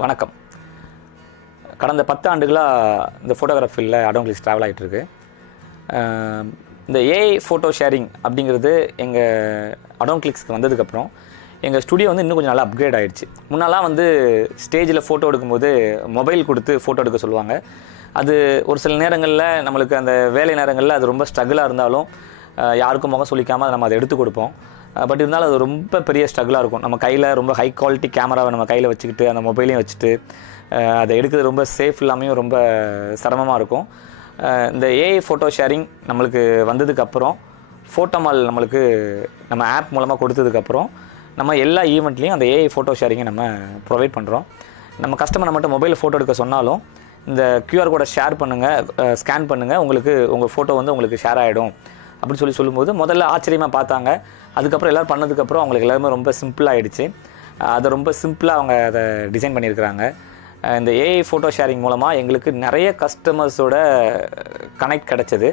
வணக்கம். கடந்த 10 ஆண்டுகளாக இந்த ஃபோட்டோகிராஃபியில் அடோன்கிளிக்ஸ் ட்ராவல் ஆகிட்டுருக்கு. இந்த ஏஐ ஃபோட்டோ ஷேரிங் அப்படிங்கிறது எங்கள் அடோன்கிளிக்ஸ்க்கு வந்ததுக்கப்புறம் எங்கள் ஸ்டுடியோ வந்து இன்னும் கொஞ்சம் நல்லா அப்கிரேட் ஆகிடுச்சு. முன்னெல்லாம் வந்து ஸ்டேஜில் ஃபோட்டோ எடுக்கும்போது மொபைல் கொடுத்து ஃபோட்டோ எடுக்க சொல்லுவாங்க. அது ஒரு சில நேரங்களில் நம்மளுக்கு அந்த வேலை நேரங்களில் அது ரொம்ப ஸ்ட்ரகிளாக இருந்தாலும் யாருக்கும் முகம் சொல்லிக்காமல் நம்ம அதை எடுத்து கொடுப்போம். பட் இருந்தாலும் அது ரொம்ப பெரிய ஸ்ட்ரகிளாக இருக்கும். நம்ம கையில் ரொம்ப ஹை குவாலிட்டி கேமராவை நம்ம கையில் வச்சுக்கிட்டு அந்த மொபைலையும் வச்சுட்டு அதை எடுக்கிறது ரொம்ப சேஃப் இல்லாமையும் ரொம்ப சிரமமாக இருக்கும். இந்த ஏஐ ஃபோட்டோ ஷேரிங் நம்மளுக்கு வந்ததுக்கப்புறம் ஃபோட்டோமால் நம்மளுக்கு நம்ம ஆப் மூலமாக கொடுத்ததுக்கப்புறம் நம்ம எல்லா ஈவெண்ட்லேயும் அந்த ஏஐ ஃபோட்டோ ஷேரிங்கை நம்ம ப்ரொவைட் பண்ணுறோம். நம்ம கஸ்டமர் நம்மகிட்ட மொபைலில் ஃபோட்டோ எடுக்க சொன்னாலும் இந்த QR கோடை ஷேர் பண்ணுங்கள், ஸ்கேன் பண்ணுங்கள், உங்களுக்கு உங்கள் ஃபோட்டோ வந்து உங்களுக்கு ஷேர் ஆகிடும் அப்படின்னு சொல்லும்போது முதல்ல ஆச்சரியமாக பார்த்தாங்க. அதுக்கப்புறம் எல்லோரும் பண்ணதுக்கப்புறம் அவங்களுக்கு எல்லாருமே ரொம்ப சிம்பிளாகிடுச்சு. அதை ரொம்ப சிம்பிளாக அவங்க அதை டிசைன் பண்ணியிருக்கிறாங்க. இந்த ஏஐ ஃபோட்டோ ஷேரிங் மூலமாக எங்களுக்கு நிறைய கஸ்டமர்ஸோட கனெக்ட் கிடச்சிது.